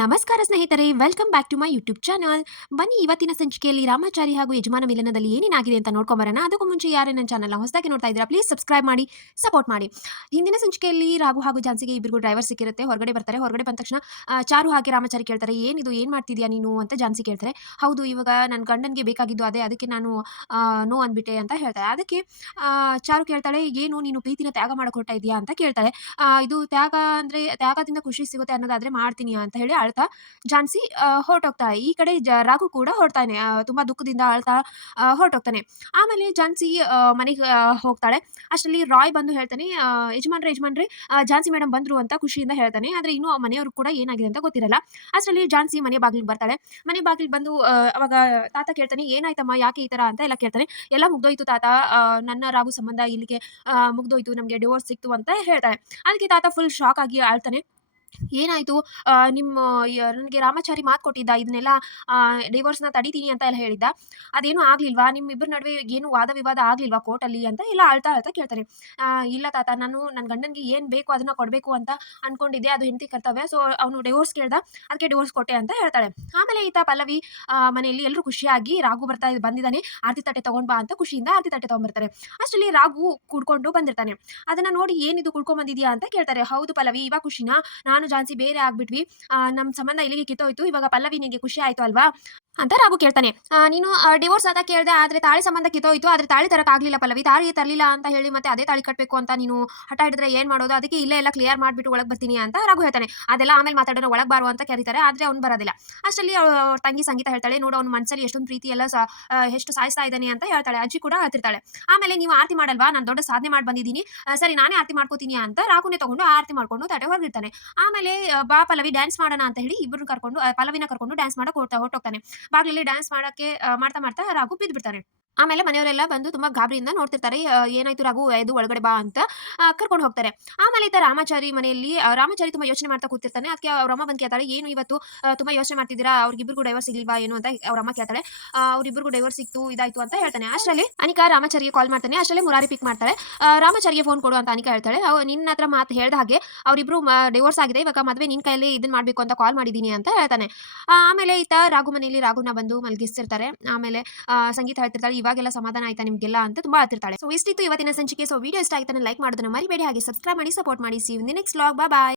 ನಮಸ್ಕಾರ ಸ್ನೇಹಿತರೆ, welcome back to my YouTube channel. ಬನ್ನಿ ಇವತ್ತಿನ ಸಂಚಿಕೆಯಲ್ಲಿ ರಾಮಾಚಾರಿ ಹಾಗೂ ಯಜಮಾನ ಮಿಲನದಲ್ಲಿ ಏನೇನಾಗಿದೆ ಅಂತ ನೋಡ್ಕೊಂಬರೋಣ. ಅದಕ್ಕೂ ಮುಂಚೆ ಯಾರೇ ನನ್ನ ಚಾನಲ್ನ ಹೊಸದಾಗಿ ನೋಡ್ತಾ ಇದ್ದೀರಾ ಪ್ಲೀಸ್ ಸಬ್ಸ್ಕ್ರೈಬ್ ಮಾಡಿ, ಸಪೋರ್ಟ್ ಮಾಡಿ. ಹಿಂದಿನ ಸಂಚಿಕೆಯಲ್ಲಿ ರಾಘು ಹಾಗೂ ಝಾನ್ಸಿಗೆ ಇಬ್ಬರಿಗೂ ಡ್ರೈವರ್ ಸಿಕ್ಕಿರುತ್ತೆ. ಹೊರಗಡೆ ಬರ್ತಾರೆ. ಹೊರಗಡೆ ಬಂದ ತಕ್ಷಣ ಚಾರು ಹಾಗೆ ರಾಮಾಚಾರಿ ಕೇಳ್ತಾರೆ, ಏನಿದು ಏನು ಮಾಡ್ತಿದ್ಯಾ ನೀನು ಅಂತ ಝಾನ್ಸಿ ಕೇಳ್ತಾರೆ. ಹೌದು, ಇವಾಗ ನನ್ನ ಗಂಡನಿಗೆ ಬೇಕಾಗಿದ್ದು ಅದೇ, ಅದಕ್ಕೆ ನಾನು ನೋ ಅಂದ್ಬಿಟ್ಟೆ ಅಂತ ಹೇಳ್ತಾರೆ. ಅದಕ್ಕೆ ಚಾರು ಕೇಳ್ತಾಳೆ, ಏನು ನೀನು ಪ್ರೀತಿನ ತ್ಯಾಗ ಮಾಡಕ್ಕೆ ಹೊರಟ ಇದೆಯಾ ಅಂತ ಕೇಳ್ತಾಳೆ. ಇದು ತ್ಯಾಗ ಅಂದರೆ ತ್ಯಾಗದಿಂದ ಖುಷಿ ಸಿಗುತ್ತೆ ಅನ್ನೋದಾದ್ರೆ ಮಾಡ್ತೀನಿ ಅಂತ ಹೇಳಿ ಅಳ್ತಾ ಝಾನ್ಸಿ ಹೊರಟೋಗ್ತಾಳೆ. ಈ ಕಡೆ ರಾಘು ಕೂಡ ಹೊರಡ್ತಾನೆ. ತುಂಬಾ ದುಃಖದಿಂದ ಅಳ್ತಾ ಹೊರಟೋಗ್ತಾನೆ. ಆಮೇಲೆ ಝಾನ್ಸಿ ಮನೆಗೆ ಹೋಗ್ತಾಳೆ. ಅಷ್ಟರಲ್ಲಿ ರಾಯ್ ಬಂದು ಹೇಳ್ತಾನೆ, ಯಜಮಾನ್ರೆ ಝಾನ್ಸಿ ಮೇಡಮ್ ಬಂದ್ರು ಅಂತ ಖುಷಿಯಿಂದ ಹೇಳ್ತಾನೆ. ಆದ್ರೆ ಇನ್ನೂ ಮನೆಯವರು ಕೂಡ ಏನಾಗಿದೆ ಅಂತ ಗೊತ್ತಿರಲ್ಲ. ಅಷ್ಟರಲ್ಲಿ ಝಾನ್ಸಿ ಮನೆ ಬಾಗಿಲಿಗೆ ಬರ್ತಾಳೆ. ಮನೆ ಬಾಗಿಲಿಗೆ ಬಂದು ಅವಾಗ ತಾತ ಕೇಳ್ತಾನೆ, ಏನಾಯ್ತಮ್ಮ ಯಾಕೆ ಈ ತರ ಅಂತ ಎಲ್ಲ ಕೇಳ್ತಾನೆ. ಎಲ್ಲ ಮುಗ್ದೋಯ್ತು ತಾತ, ನನ್ನ ರಾಘು ಸಂಬಂಧ ಇಲ್ಲಿಗೆ ಮುಗ್ದೋಯ್ತು, ನಮಗೆ ಡಿವೋರ್ಸ್ ಸಿಕ್ತು ಅಂತ ಹೇಳ್ತಾಳೆ. ಅದಕ್ಕೆ ತಾತ ಫುಲ್ ಶಾಕ್ ಆಗಿ ಆಳ್ತಾನೆ. ಏನಾಯ್ತು? ನಿಮ್ಮ ನನಗೆ ರಾಮಾಚಾರಿ ಮಾತು ಕೊಟ್ಟಿದ್ದ, ಇದನ್ನೆಲ್ಲ ಡಿವೋರ್ಸ್‌ನ ತಡಿತೀನಿ ಅಂತ ಎಲ್ಲ ಹೇಳಿದ್ದ. ಅದೇನೂ ಆಗ್ಲಿಲ್ವಾ? ನಿಮ್ಮಿಬ್ಬರ ನಡುವೆ ಏನು ವಾದ ವಿವಾದ ಆಗ್ಲಿಲ್ವಾ ಕೋರ್ಟಲ್ಲಿ ಅಂತ ಎಲ್ಲ ಅಳ್ತಾ ಕೇಳ್ತಾನೆ. ಇಲ್ಲ ತಾತ, ನಾನು ನನ್ನ ಗಂಡನಿಗೆ ಏನು ಬೇಕೋ ಅದನ್ನ ಕೊಡಬೇಕು ಅಂತ ಅನ್ಕೊಂಡಿದ್ದೆ. ಅದು ಹೆಂಡತಿ ಕರ್ತವ್ಯ. ಸೊ ಅವನು ಡಿವೋರ್ಸ್ ಕೇಳ್ದ, ಅದಕ್ಕೆ ಡಿವೋರ್ಸ್ ಕೊಟ್ಟೆ ಅಂತ ಹೇಳ್ತಾಳೆ. ಆಮೇಲೆ ಈತ ಪಲ್ಲವಿ ಮನೆಯಲ್ಲಿ ಎಲ್ಲರೂ ಖುಷಿಯಾಗಿ ರಾಘು ಬಂದಿದ್ದಾನೆ, ಆರತಿ ತಟ್ಟೆ ತಗೊಂಡ್ ಬಾ ಅಂತ ಖುಷಿಯಿಂದ ಆರತಿ ತಟ್ಟೆ ತಗೊಂಡ್ಬರ್ತಾರೆ. ಅಷ್ಟರಲ್ಲಿ ರಾಘು ಕುಡ್ಕೊಂಡು ಬಂದಿರ್ತಾನೆ. ಅದನ್ನ ನೋಡಿ, ಏನಿದು ಕುಡ್ಕೊಂಡ್ ಬಂದಿದ್ಯಾ ಅಂತ ಕೇಳ್ತಾರೆ. ಹೌದು ಪಲ್ಲವಿ, ಇವಾಗ ಖುಷಿನಾ? ನಾನು ಝಾನ್ಸಿ ಬೇರೆ ಆಗ್ಬಿಟ್ವಿ. ನಮ್ಮ ಸಂಬಂಧ ಇಲ್ಲಿಗೆ ಕಿತ್ತೋಯ್ತು. ಇವಾಗ ಪಲ್ಲವಿ ನಿಂಗೆ ಖುಷಿ ಆಯ್ತು ಅಲ್ವಾ ಅಂತ ರಾಘು ಕೇಳ್ತಾನೆ. ನೀನು ಡಿವೋರ್ಸ್ ಅಂತ ಕೇಳ್ದೆ, ಆದ್ರೆ ತಾಳಿ ಸಂಬಂಧ ಕಿತ್ತೋಯ್ತು. ಆದ್ರೆ ತಾಳಿ ತರಕ್ ಆಗ್ಲಿಲ್ಲ ಪಲ್ಲವಿ, ತಾಳಿ ತರಲಿಲ್ಲ ಅಂತ ಹೇಳಿ ಮತ್ತೆ ಅದೇ ತಾಳಿ ಕಟ್ಟಬೇಕು ಅಂತ ನೀನು ಹಠ ಹಿಡಿದ್ರೆ ಏನ್ ಮಾಡೋದು? ಅದಕ್ಕೆ ಇಲ್ಲೇ ಎಲ್ಲ ಕ್ಲಿಯರ್ ಮಾಡ್ಬಿಟ್ಟು ಒಳಗೆ ಬರ್ತೀನಿ ಅಂತ ರಾಘು ಹೇಳ್ತಾನೆ. ಅದೆಲ್ಲ ಆಮೇಲೆ ಮಾತಾಡೋಣ, ಒಳಗೆ ಬಾರು ಅಂತ ಕರೀತಾರೆ. ಆದ್ರೆ ಅವ್ನು ಬರೋದಿಲ್ಲ. ಅಷ್ಟರಲ್ಲಿ ಅವ್ರ ತಂಗಿ ಸಂಗೀತ ಹೇಳ್ತಾಳೆ, ನೋಡು ಅವ್ನ ಮನಸ್ಸಲ್ಲಿ ಎಷ್ಟೊಂದು ಪ್ರೀತಿ ಎಲ್ಲ ಎಷ್ಟು ಸಾಯಿಸ್ತಾ ಇದ್ದಾನೆ ಅಂತ ಹೇಳ್ತಾಳೆ. ಅಜ್ಜಿ ಕೂಡ ಹೇಳ್ತಿರ್ತಾಳೆ. ಆಮೇಲೆ ನೀವು ಆರತಿ ಮಾಡಲ್ವಾ? ನಾನು ದೊಡ್ಡ ಸಾಧನೆ ಮಾಡಿ ಬಂದಿದ್ದೀನಿ, ಸರಿ ನಾನೇ ಆರತಿ ಮಾಡ್ಕೋತೀನಿ ಅಂತ ರಾಘುನೇ ತಗೊಂಡು ಆರತಿ ಮಾಡ್ಕೊಂಡು ತಟ್ಟೆ ಹೊರಗಿರ್ತಾನೆ. ಆಮೇಲೆ ಬಾ ಪಲ್ಲವಿ ಡ್ಯಾನ್ಸ್ ಮಾಡೋಣ ಅಂತ ಹೇಳಿ ಇಬ್ಬರನ್ನ ಕರ್ಕೊಂಡು ಪಲ್ಲವಿನ ಕರ್ಕೊಂಡು ಡ್ಯಾನ್ಸ್ ಮಾಡಕ್ ಹೊರಟೋಗ್ತಾನೆ. ಬಾಗಿಲಲ್ಲಿ ಡ್ಯಾನ್ಸ್ ಮಾಡಕ್ಕೆ ಮಾಡ್ತಾ ರಾಘು ಬಿದ್ಬಿಡ್ತಾನೆ. ಆಮೇಲೆ ಮನೆಯವರೆಲ್ಲ ಬಂದು ತುಂಬಾ ಗಾಬರಿಯಿಂದ ನೋಡ್ತಿರ್ತಾರೆ. ಏನಾಯ್ತು ರಾಘು, ಎದ್ದು ಒಳಗಡೆ ಬಾ ಅಂತ ಕರ್ಕೊಂಡು ಹೋಗ್ತಾರೆ. ಆಮೇಲೆ ಈತ ರಾಮಾಚಾರಿ ಮನೆಯಲ್ಲಿ ರಾಮಾಚಾರಿ ತುಂಬಾ ಯೋಚನೆ ಮಾಡ್ತಾ ಕೂತಿರ್ತಾನೆ. ಅದಕ್ಕೆ ಅವ್ರ ಅಮ್ಮ ಬಂದು ಕೇಳ್ತಾಳೆ, ಏನು ಇವತ್ತು ತುಂಬಾ ಯೋಚನೆ ಮಾಡ್ತಿದ್ದೀರಾ? ಅವ್ರಿಗಿಬ್ಬರಿಗೂ ಡೈವರ್ಸ್ ಸಿಗ್ಲಿಲ್ವಾ ಏನು ಅಂತ ಅವ್ರ ಅಮ್ಮ ಕೇಳ್ತಾಳೆ. ಅವ್ರಿಬ್ಬರಿಗೂ ಡೈವರ್ಸ್ ಸಿಕ್ತು, ಇದಾಯ್ತು ಅಂತ ಹೇಳ್ತಾನೆ. ಅಷ್ಟರಲ್ಲಿ ಅನಿಕಾ ರಾಮಾಚಾರಿಗೆ ಕಾಲ್ ಮಾಡ್ತಾನೆ. ಅಷ್ಟರಲ್ಲಿ ಮುರಾರಿ ಪಿಕ್ ಮಾಡ್ತಾಳೆ. ರಾಮಾಚಾರಿಗೆ ಫೋನ್ ಕೊಡು ಅಂತ ಅನಿಕಾ ಹೇಳ್ತಾಳೆ. ನಿನ್ನ ಹತ್ರ ಮಾತು ಹೇಳ್ದ ಹಾಗೆ ಅವರಿಬ್ರು ಡಿವೋರ್ಸ್ ಆಗಿದೆ, ಇವಾಗ ಮದುವೆ ನಿನ್ ಕೈಯಲ್ಲಿ ಇದನ್ನ ಮಾಡ್ಬೇಕು ಅಂತ ಕಾಲ್ ಮಾಡಿದೀನಿ ಅಂತ ಹೇಳ್ತಾನೆ. ಆಮೇಲೆ ಈತ ರಾಘು ಮನೆಯಲ್ಲಿ ರಾಘುನ ಬಂದು ಮಲಗಿಸ್ತಿರ್ತಾರೆ. ಆಮೇಲೆ ಸಂಗೀತ ಹೇಳ್ತಿರ್ತಾಳೆ, ಇವಾಗೆಲ್ಲ ಸಮಾಧಾನ ಆಯ್ತಾ ನಿಮ್ಗೆಲ್ಲ ಅಂತ ತುಂಬಾ ಹೇಳ್ತಿರ್ತಾಳೆ. ಸೊ ಇಷ್ಟಿತ್ತು ಇವತ್ತಿನ ಸಂಚಿಕೆ. ಸೊ ವಿಡಿಯೋ ಇಷ್ಟ ಆಯ್ತಾನೆ ಲೈಕ್ ಮಾಡೋದನ್ನ ಮರಿಬೇಡಿ, ಹಾಗೆ ಸಬ್ಸ್ಕ್ರೈಬ್ ಮಾಡಿ, ಸಪೋರ್ಟ್ ಮಾಡಿ. See you in the next vlog. Bye.